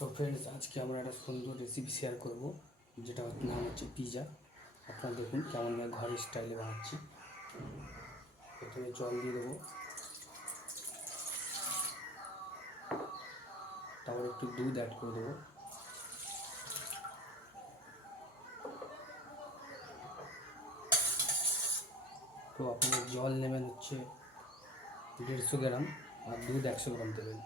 তো ফ্রেন্ডস, আজকে আমরা একটা সুন্দর রেসিপি শেয়ার করব, যেটা নাম হচ্ছে পিৎজা। আপনারা দেখুন কেমন ঘরের স্টাইলে বানাচ্ছি। প্রথমে জল দিয়ে দেবো, তারপর একটু দুধ অ্যাড করে দেবো। তো আপনারা জল নেবেন হচ্ছে 150 গ্রাম, আর দুধ 100 গ্রাম দেবেন।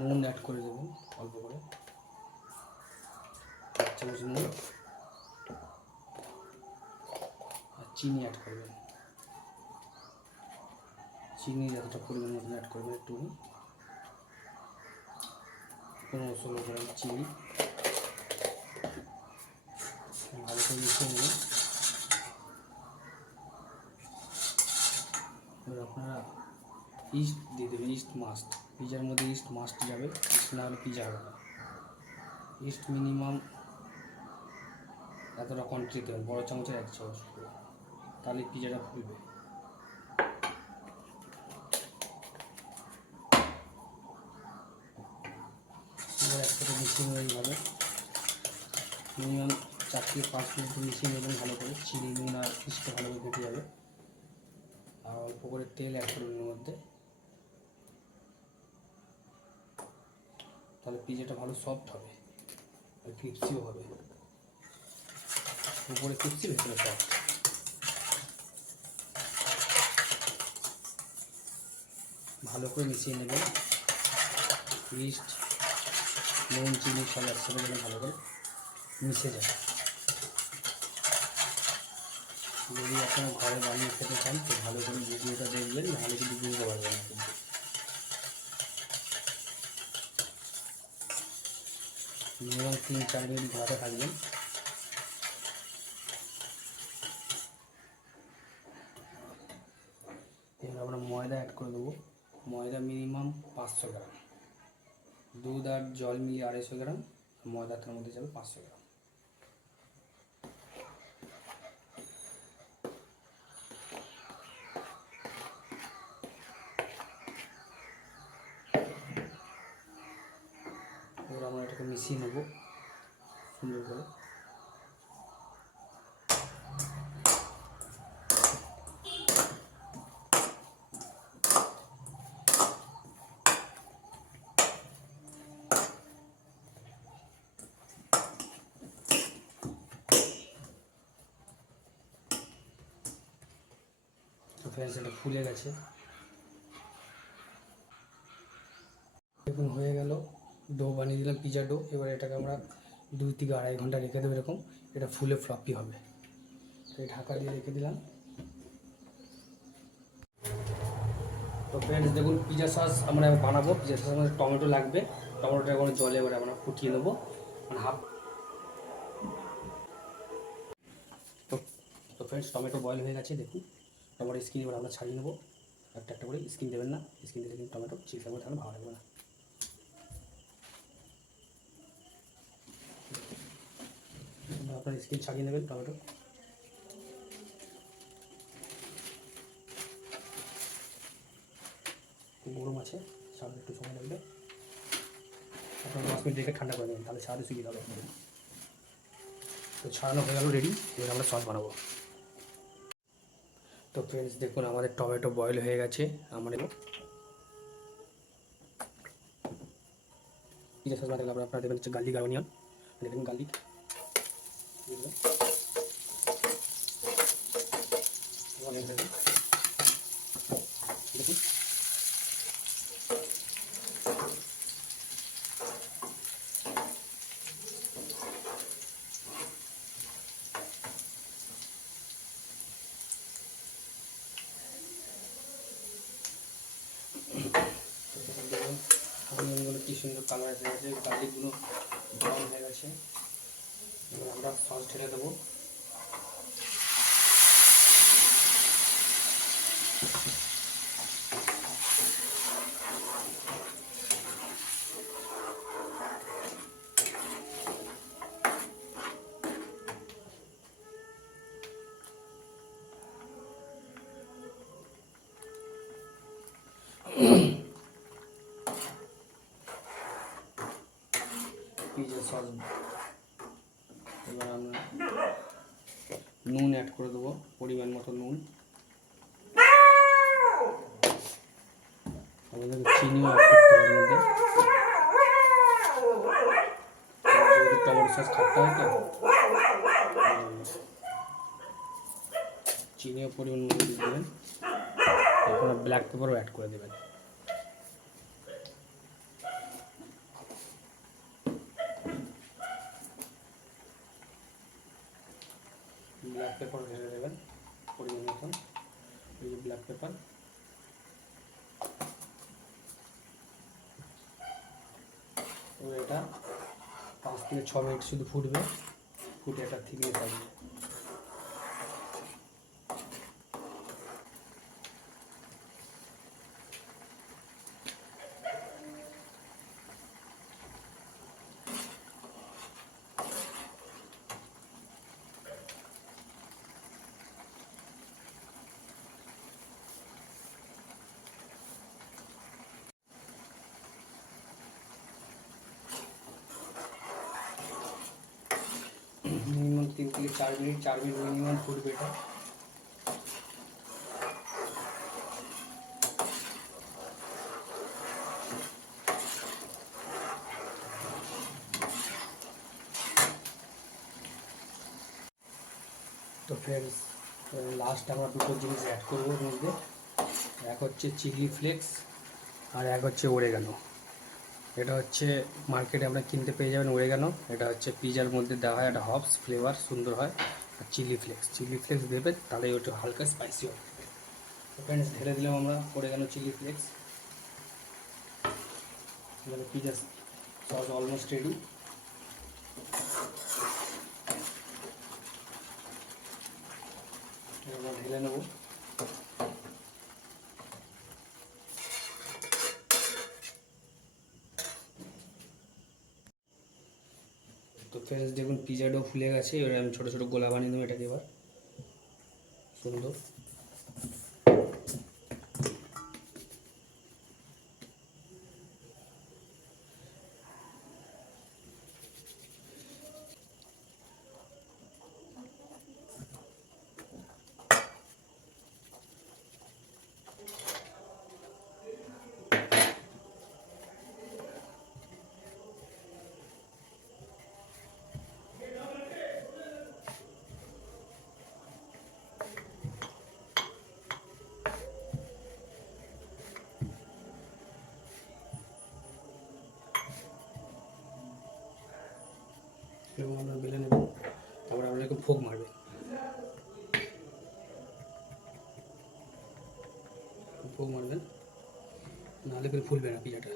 নুন অ্যাড করে দেবেন অল্প করে, 1 চামচ নুন, আর চিনি অ্যাড করবেন। চিনি যতটা পরিমাণ মতন অ্যাড করবেন, একটু 15-16 গ্রাম চিনি। ভালো করে মিশিয়ে নেবেন। এবার আপনারা ইস্ট দিয়ে দেবেন, ইস্ট মাস্ট। পিৎজার মধ্যে ইস্ট মাস্ট যাবে, ইস্ট না হলে পিৎজা হবে না। ইস্ট মিনিমাম এতটা কোয়ান্টিটি দেবেন, বড়ো চামচের 1 চামচ, তাহলে পিৎজাটা ফুলবে। এবার একসাথে মিশিয়ে নেবেন ভালো, মিনিমাম 4 থেকে 5 মিনিট মিশিয়ে নেবেন ভালো করে। চিনি নুন আর ইস্টটা ভালো করে কেটে যাবে। আর অল্প করে তেল অ্যাড করবেন এর মধ্যে, তাহলে পিৎজাটা ভালো সফট হবে আর ক্রিপসিও হবে। উপরে ক্রিপসি, ভেতরে সফট। ভালো করে মিশিয়ে নেবেন। ইস্ট নুন চিনি সব একসাথে যেন ভালো করে মিশে যায়। যদি আপনারা ঘরে বানিয়ে খেতে চান তো ভালো করে ভিডিওটা দেখবেন, নাহলে কিন্তু বুঝতে পারবেন না। কিন্তু মিনিমাম 3-4 মিনিট ঘরে থাকবেন। এবার আমরা ময়দা অ্যাড করে দেবো। ময়দা মিনিমাম 500 গ্রাম, দুধ আর জল মিলিয়ে 250 গ্রাম, ময়দা তার মধ্যে যাবে 500 গ্রাম। এবার আমরা এটাকে মিশিয়ে নেব সুন্দর করে। তো ফ্রেন্ডস, এটা ফুলে গেছে, দেখুন হয়ে গেল। ডো বানিয়ে দিলাম, পিৎজা ডো। এবার এটাকে আমরা 2 থেকে 2.5 ঘন্টা রেখে দেবো, এরকম এটা ফুলে ফ্লপি হবে। এই ঢাকা দিয়ে রেখে দিলাম। তো ফ্রেন্ডস দেখুন, পিৎজা সস আমরা বানাবো। পিৎজা সস আমাদের টমেটো লাগবে। টমেটোটা কোনো জলে এবারে আমরা ফুটিয়ে নেবো, মানে হাফ। তো ফ্রেন্ডস, টমেটো বয়েল হয়ে গেছে, দেখুন। টমেটো স্কিন এবার আমরা ছাড়িয়ে নেবো একটা একটা করে। স্কিন দেবেন না, স্কিন দিলে কিন্তু টমেটো চিপস লাগবে, তাহলে ভালো লাগবে না। আপনার স্কিন ছাড়িয়ে নেবেন টমেটো। গরম আছে, ছাড়তে একটু সময় লাগবে। আপনার 10 মিনিট রেখে ঠান্ডা করে নেবেন, তাহলে ছাড়াতে সুবিধা হবে আপনাদের। তো ছাড়ানো হয়ে গেল, রেডি। এবার আমরা সস বানাবো। তো ফ্রেন্ডস দেখুন, আমাদের টমেটো বয়েল হয়ে গেছে। আমরা পিৎজা সস বানাতে গেলে আপনারা দেবেন হচ্ছে গার্লিক আর অনিয়ন। দেখুন গার্লিক দেখুন। অনিয়নগুলো কি সুন্দর কালার হয়ে গেছে, গার্লিকগুলো ব্রাউন হয়ে গেছে। এবার আমরা সস ঢেলে দেবো। Pizza sauce. এবার আমরা নুন অ্যাড করে দেবো, পরিমাণ মতো নুন। আমাদের চিনিও অ্যাড করতে হবে মধ্যে, যেহেতু টমেটো সস খাটতে হয় তো চিনিও পরিমাণ মতো দিয়ে দেবেন। আপনারা ব্ল্যাক পেপারও অ্যাড করে দেবেন। ব্ল্যাক পেপার ঢেলে দেবেন পরিমাণ মতন। এই যে ব্ল্যাক পেপার, এটা 5 থেকে 6 মিনিট শুধু ফুটবে, ফুটে একটা থিকনেস আসবে। মিনিমাম 3 থেকে 4 মিনিট, 4 মিনিট মিনিমাম ফুটবে এটা। তো ফ্রেন্ডস, লাস্ট আমরা দুটো জিনিস অ্যাড করবো এর মধ্যে। এক হচ্ছে চিলি ফ্লেক্স আর এক হচ্ছে ওরেগানো। এটা হচ্ছে মার্কেটে আমরা কিনতে পেয়ে যাবেন ওরেগানো। এটা হচ্ছে পিৎজার মধ্যে দেওয়া হয়, একটা হপস ফ্লেভার সুন্দর হয়। আর চিলি ফ্লেক্স দেবেন, তাহলে ওটা হালকা স্পাইসি হবে। ফ্রেন্ডস, ঢেলে দিলাম আমরা ওরেগানো চিলি ফ্লেক্স। মানে পিৎজা সস অলমোস্ট রেডি। আমরা ঢেলে নেব। তো ফ্রেন্ডস দেখুন, পিৎজাটাও ফুলে গেছে। এবার আমি ছোটো ছোটো গোলা বানিয়ে দেবো এটাকে এবার সুন্দর। এবং আমরা বেলে নেব, তারপরে আমরা একটু ফোক মারবে, ফোক মারবেন, নাহলে করে ফুলবে না পিজাটা।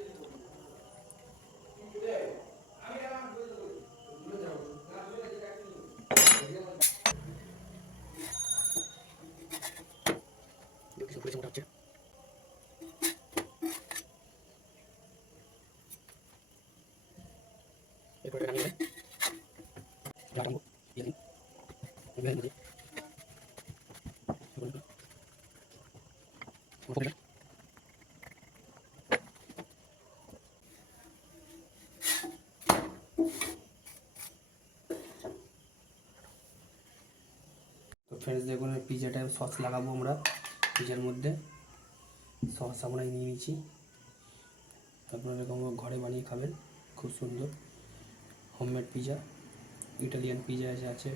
এরপরে নামিয়ে রাখবো তো ফ্রেন্ডস দেখুন, পিজাটা সস লাগাবো আমরা পিজার মধ্যে। সস আমরা নিয়ে নিয়েছি, আপনারা এরকম ঘরে বানিয়ে খাবেন, খুব সুন্দর হোমমেড পিজা, ইটালিয়ান পিজা আছে।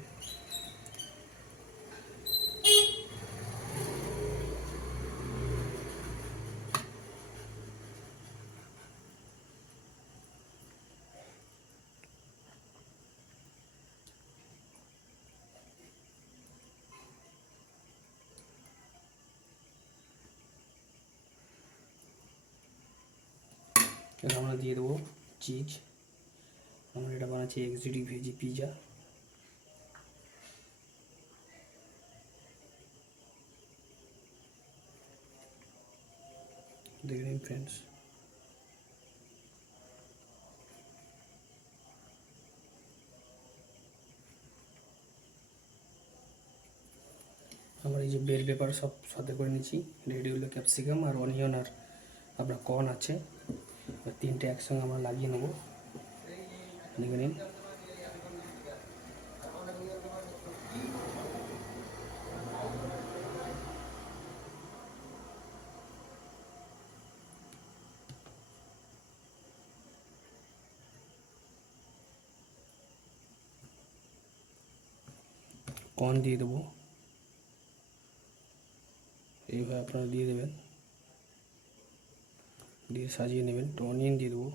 এবার আমরা দিয়ে দেবো চিজ। আমরা এটা বানাচ্ছি এক্সোটিক ভেজি পিজা। দেখে নিন ফ্রেন্ডস, আমরা এই যে বেল পেপার সব সাথে করে নিচ্ছি। রেডি হলো ক্যাপসিকাম আর অনিয়ন আর আপনার কর্ন আছে, তিনটে একসঙ্গে আমরা লাগিয়ে নেব। দেখে নিন। কর্ন দিয়ে দেবো, এইভাবে আপনারা দিয়ে দেবেন, দিয়ে সাজিয়ে নেবেন। তো অনিয়ন দিয়ে দেবো,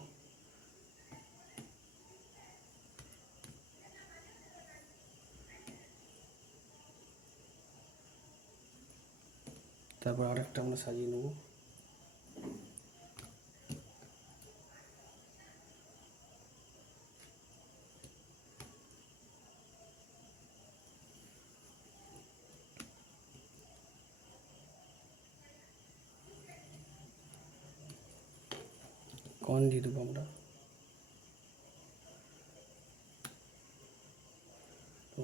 তারপর আরেকটা আমরা সাজিয়ে নেব। কর্ন দিয়ে দেবো আমরা,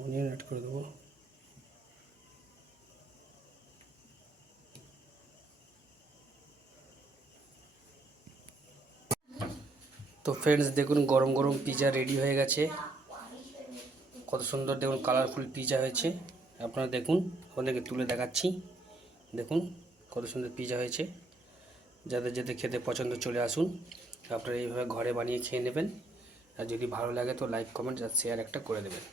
অনিয়ন অ্যাড করে দেবো। তো ফ্রেন্ডস দেখুন, গরম গরম পিৎজা রেডি হয়ে গেছে। কত সুন্দর দেখুন কালারফুল পিৎজা হয়েছে। আপনারা দেখুন, আপনাদেরকে তুলে দেখাচ্ছি। দেখুন কত সুন্দর পিৎজা হয়েছে। যাদের যাদের খেতে পছন্দ চলে আসুন, আপনারা এইভাবে ঘরে বানিয়ে খেয়ে নেবেন। আর যদি ভালো লাগে তো লাইক কমেন্ট আর শেয়ার একটা করে দেবেন।